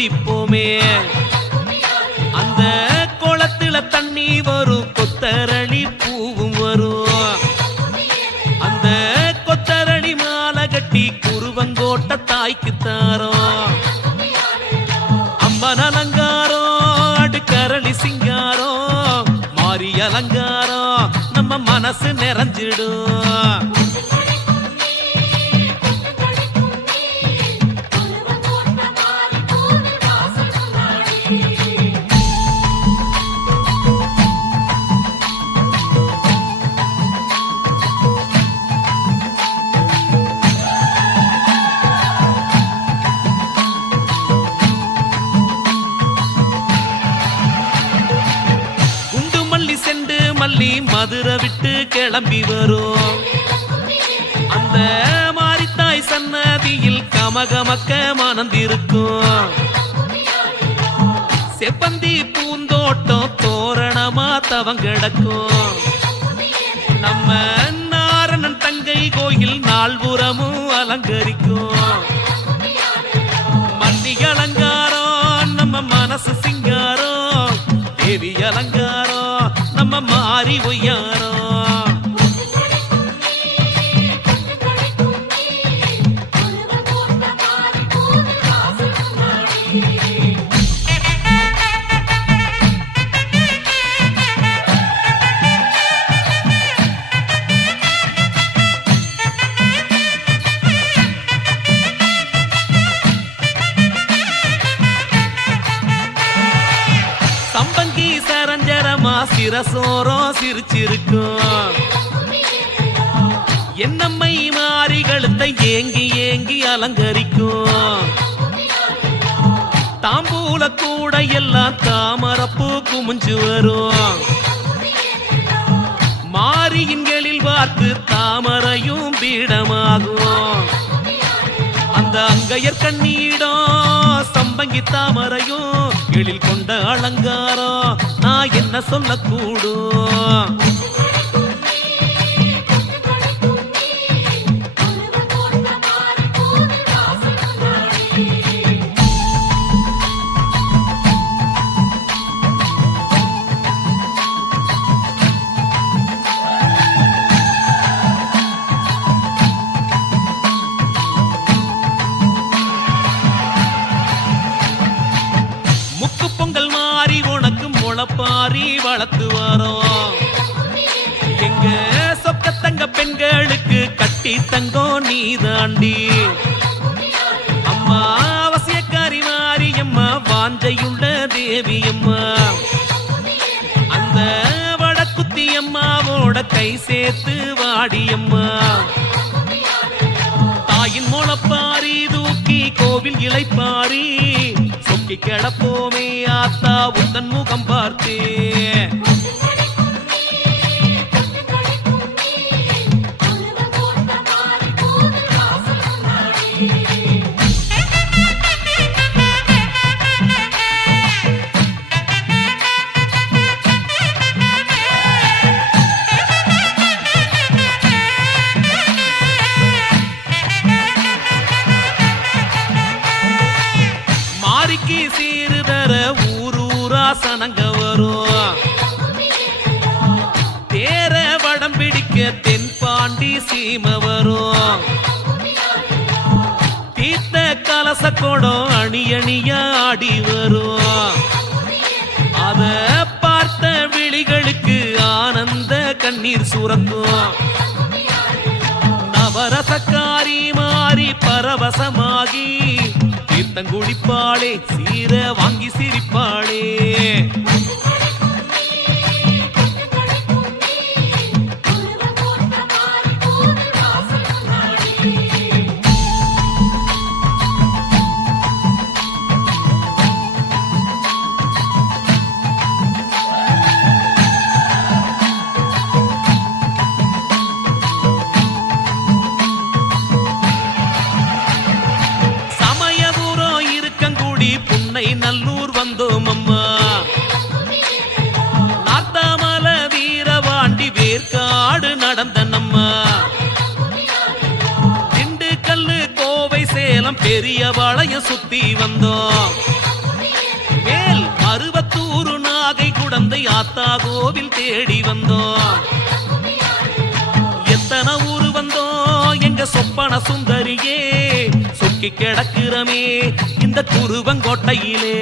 குடிப்போமே. அந்த குளத்துல தண்ணி வரும், கொத்தரளி பூவும் வரும். அந்த கொத்தரளி மாலை கட்டி குருவங்கோட்ட தாய்க்கு தாரோம். அம்மன் அலங்காரம், அடுக்கரளி சிங்காரம், மாறி அலங்காரம் நம்ம மனசு நிறைஞ்சிடும். மல்லி மதுரை விட்டு கிளம்பி வரும். அந்த மாரித்தாய் சன்னதியில் கமகமக்க மணந்திருக்கும். செப்பந்தி பூந்தோட்டம் தோரணமா தவங்கிடக்கும். நம்ம நாரணன் தங்கை கோயில் நால்புறமும் அலங்கரிக்கும். மல்லி அலங்காரம் நம்ம மனசு சிங்காரம், தேவி அலங்காரம் நம்ம மாறி ஒய்யாரம். சம்பங்கி சரஞ்சரமா சிரசோரம் சிரிச்சிருக்கும். என்னம்மை மாறி கழுத்தை ஏங்கி ஏங்கி அலங்கரிக்கும். தாம்பூல கூட எல்லாம் தாமரப்பூ குமிஞ்சு வரும். மாரியின் எழில் பார்த்து தாமரையும் பீடமாகும். அந்த அங்கையர் கண்ணீடம் சம்பங்கி தாமரையும் எழில் கொண்ட அலங்காரம் நான் என்ன சொல்லக்கூடும். பாரி வளர்த்து வரோம். எங்க சொக்கத்தங்க பெண்களுக்கு கட்டி தங்கம் நீதாண்டி. அம்மா அவசியக்காரி மாரியம்மா, வாஞ்சையுள்ள தேவி அம்மா. அந்த வடக்குத்தி அம்மாவோட கை சேர்த்து வாடியம்மா. தாயின் முளப்பாரி தூக்கி கோவில் இளைப்பாரி சொக்கி கிடப்போமே ஆத்தா உந்தன் முகம் பார்த்தே. சீருதர ஊரூரா சனங்க வரும். தேர வடம் பிடிக்க தென்பாண்டி சீம வரும். தீர்த்த கலச கொடம் அணி அணியா ஆடி வரும். அத பார்த்த விழிகளுக்கு ஆனந்த கண்ணீர் சுரக்கும். நவரசக்காரி மாறி பரவசமாகி தீர்த்தங்குடிப்பாளே, சீர வாங்கி சிரிப்பாளே. நல்லூர் வந்தோம் அம்மா. நாத்தாமல வீரவாண்டி வேர்க்காடு நடந்த நம்மா. திண்டுக்கல்லு கோவை சேலம் பெரிய வளையம் சுத்தி வந்தோம். குடந்தை ஆத்தா கோவில் தேடி வந்தோம். எத்தனை ஊரு வந்தோம் எங்க சொப்பன சுந்தரியே, சொக்கி கிடக்கிறமே இந்த குருவங்கோட்டையிலே.